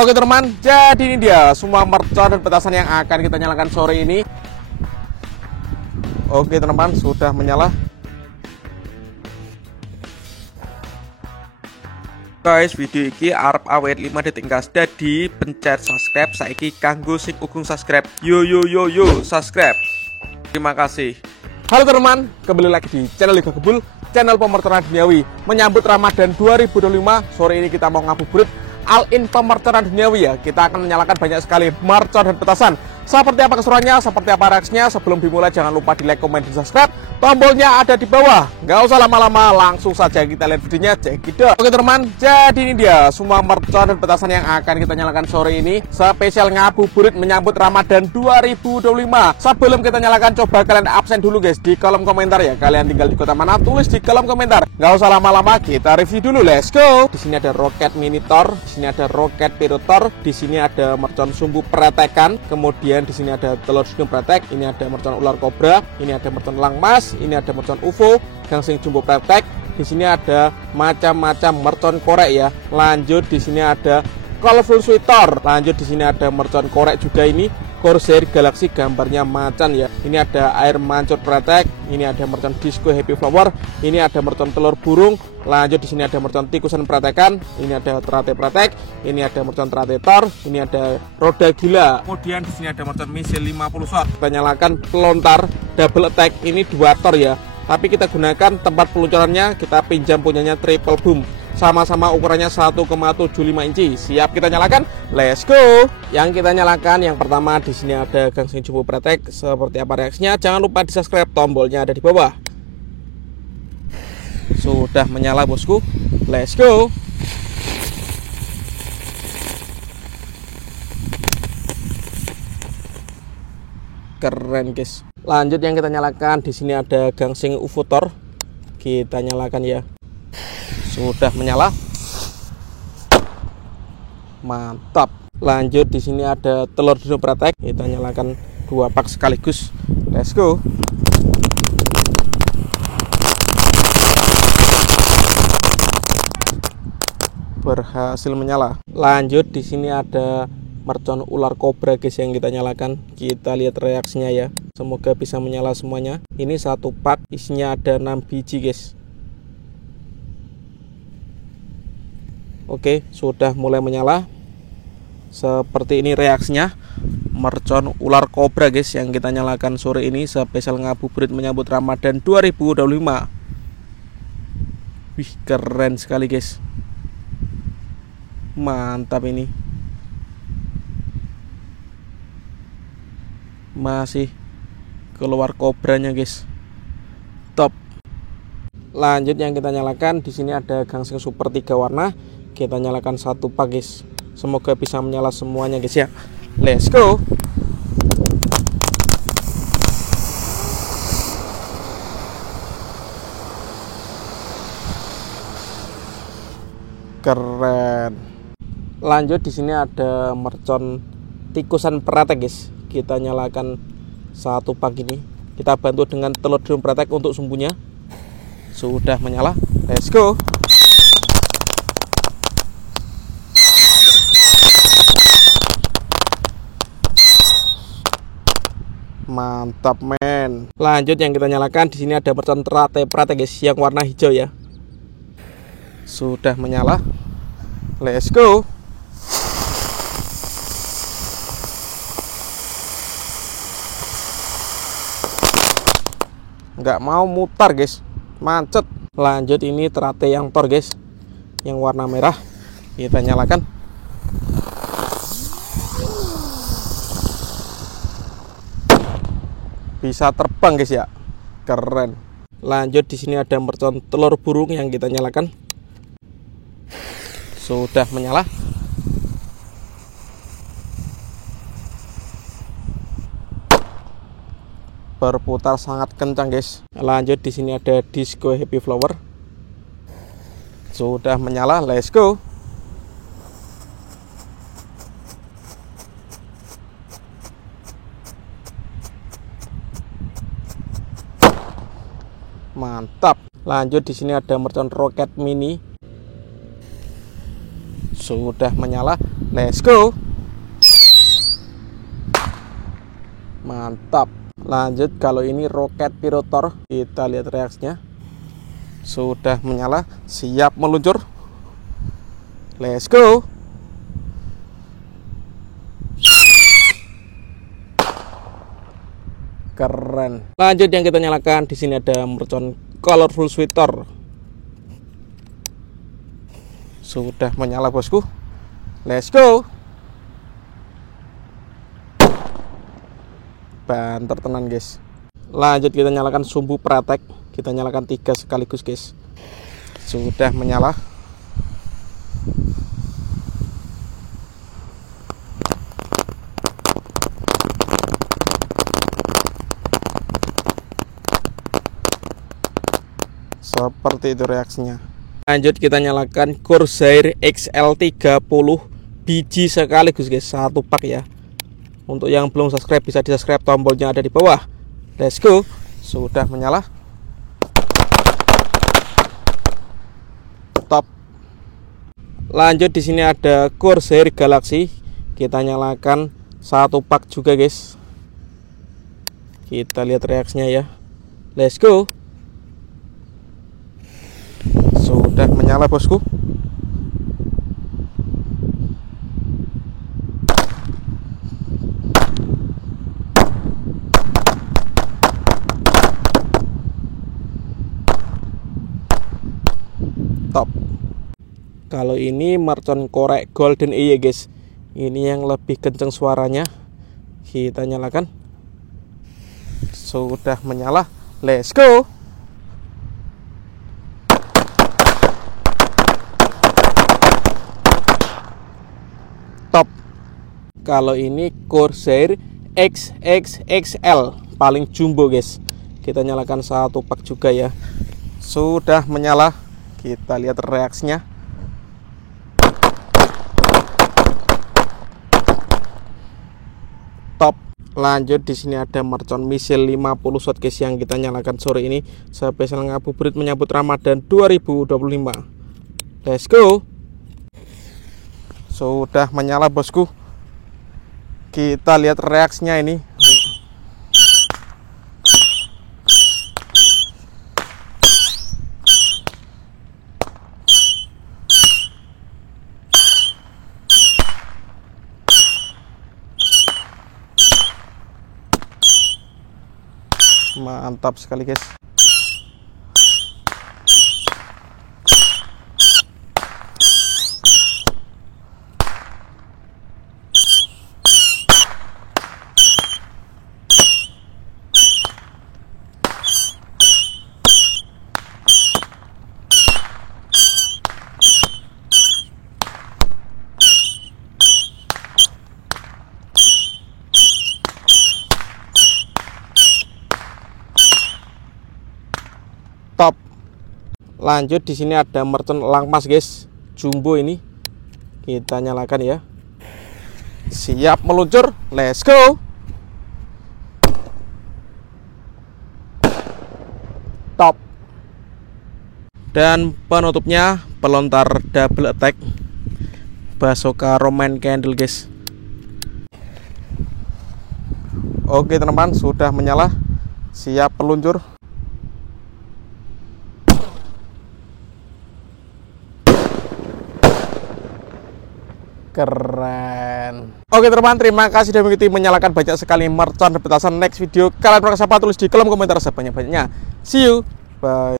Oke teman, jadi ini dia semua mercon dan petasan yang akan kita nyalakan sore ini. Oke teman, sudah menyala. Guys, video ini arep awet 5 detik gas. Jadi pencet subscribe saiki kanggo sing ugung subscribe. Yo subscribe. Terima kasih. Halo teman, kembali lagi di channel Liga Gebul, channel pemercon duniawi. Menyambut Ramadan 2025, sore ini kita mau ngabuburit all-in pemercon duniawi ya. Kita akan menyalakan banyak sekali mercon dan petasan. Seperti apa keseruannya, seperti apa reaksinya. Sebelum dimulai jangan lupa di like, komen, dan subscribe. Tombolnya ada di bawah. Gak usah lama-lama, langsung saja kita lihat videonya. Cekidot. Oke teman, jadi ini dia semua mercon dan petasan yang akan kita nyalakan sore ini. Spesial ngabuburit menyambut Ramadan 2025. Sebelum kita nyalakan, coba kalian absen dulu guys di kolom komentar ya. Kalian tinggal di kota mana, tulis di kolom komentar. Gak usah lama-lama, kita review dulu. Let's go. Di sini ada roket minitor, di sini ada roket pirotor, di sini ada mercon sumbu pretekan, kemudian di sini ada telur sinu pretek, ini ada mercon ular kobra, ini ada mercon elang mas, ini ada mercon UFO, gangsing jumbo pretek. Di sini ada macam-macam mercon korek ya. Lanjut di sini ada colorful sweater. Lanjut di sini ada mercon korek juga, ini Corsair Galaxy, gambarnya macan ya. Ini ada air mancur pretek, ini ada mercon disco happy flower, ini ada mercon telur burung. Lanjut di sini ada mercon tikusan pretekan, ini ada terate pretek, ini ada mercon terate tor, ini ada roda gila. Kemudian di sini ada mercon misil 50 shot. Kita nyalakan pelontar double attack, ini 2 tor ya. Tapi kita gunakan tempat peluncurannya, kita pinjam punyanya triple boom. Sama-sama ukurannya 1,75 inci. Siap kita nyalakan? Let's go. Yang kita nyalakan yang pertama, di sini ada gangsing jumbo pretek. Seperti apa reaksinya? Jangan lupa di subscribe, tombolnya ada di bawah. Sudah menyala bosku. Let's go. Keren guys. Lanjut yang kita nyalakan, di sini ada gangsing ufutor. Kita nyalakan ya. Sudah menyala. Mantap. Lanjut di sini ada telur dino pretek. Kita nyalakan 2 pak sekaligus. Let's go. Berhasil menyala. Lanjut di sini ada mercon ular kobra guys yang kita nyalakan. Kita lihat reaksinya ya. Semoga bisa menyala semuanya. Ini 1 pak isinya ada 6 biji guys. Oke, sudah mulai menyala. Seperti ini reaksinya. Mercon ular kobra guys yang kita nyalakan sore ini, spesial ngabuburit menyambut Ramadan 2025. Wih, keren sekali guys. Mantap ini. Masih keluar kobranya guys. Top. Lanjut yang kita nyalakan, di sini ada gangsing super 3 warna. Kita nyalakan 1 pak guys. Semoga bisa menyala semuanya guys ya. Let's go. Keren. Lanjut di sini ada mercon tikusan pretek guys. Kita nyalakan 1 pak ini. Kita bantu dengan telur dino pretek untuk sumbunya. Sudah menyala. Let's go. Mantap men. Lanjut yang kita nyalakan, di sini ada mercon terate pretek guys yang warna hijau ya. Sudah menyala. Let's go. Nggak mau mutar guys, macet. Lanjut ini terate yang tor guys, yang warna merah. Kita nyalakan. Bisa terbang guys ya. Keren. Lanjut di sini ada mercon telur burung yang kita nyalakan. Sudah menyala. Berputar sangat kencang guys. Lanjut di sini ada disco happy flower. Sudah menyala. Let's go. Mantap. Lanjut di sini ada mercon roket mini. Sudah menyala. Let's go. Mantap. Lanjut, kalau ini roket pirotor, kita lihat reaksinya. Sudah menyala, siap meluncur. Let's go. Keren. Lanjut, yang kita nyalakan di sini ada mercon colorful sweater. Sudah menyala bosku. Let's go. Banter tenan guys. Lanjut, kita nyalakan sumbu pratek. Kita nyalakan 3 sekaligus guys. Sudah menyala. Seperti itu reaksinya. Lanjut, kita nyalakan Corsair XL 30 biji sekaligus guys, 1 pak ya. Untuk yang belum subscribe bisa di subscribe, tombolnya ada di bawah. Let's go. Sudah menyala. Top. Lanjut, di sini ada Corsair Galaxy. Kita nyalakan 1 pak juga guys. Kita lihat reaksinya ya. Let's go. Sudah menyala bosku. Top. Kalau ini mercon korek golden ya guys. Ini yang lebih kenceng suaranya. Kita nyalakan. Sudah menyala. Let's go. Top. Kalau ini Corsair XXXL paling jumbo guys. Kita nyalakan 1 pak juga ya. Sudah menyala. Kita lihat reaksinya. Top. Lanjut, di sini ada mercon misil 50 shot guys yang kita nyalakan sore ini spesial ngabuburit menyambut Ramadan 2025. Let's go. Sudah menyala bosku. Kita lihat reaksinya ini. Mantap sekali guys. Top. Lanjut, di sini ada mercon elang emas guys, jumbo ini. Kita nyalakan ya. Siap meluncur. Let's go. Top. Dan penutupnya pelontar double attack Basoka Roman Candle guys. Oke teman-teman, sudah menyala. Siap meluncur. Keren. Oke teman-teman, terima kasih sudah mengikuti. Menyalakan banyak sekali mercon dan petasan. Next video kalian merasa apa, tulis di kolom komentar sebanyak-banyaknya. See you. Bye.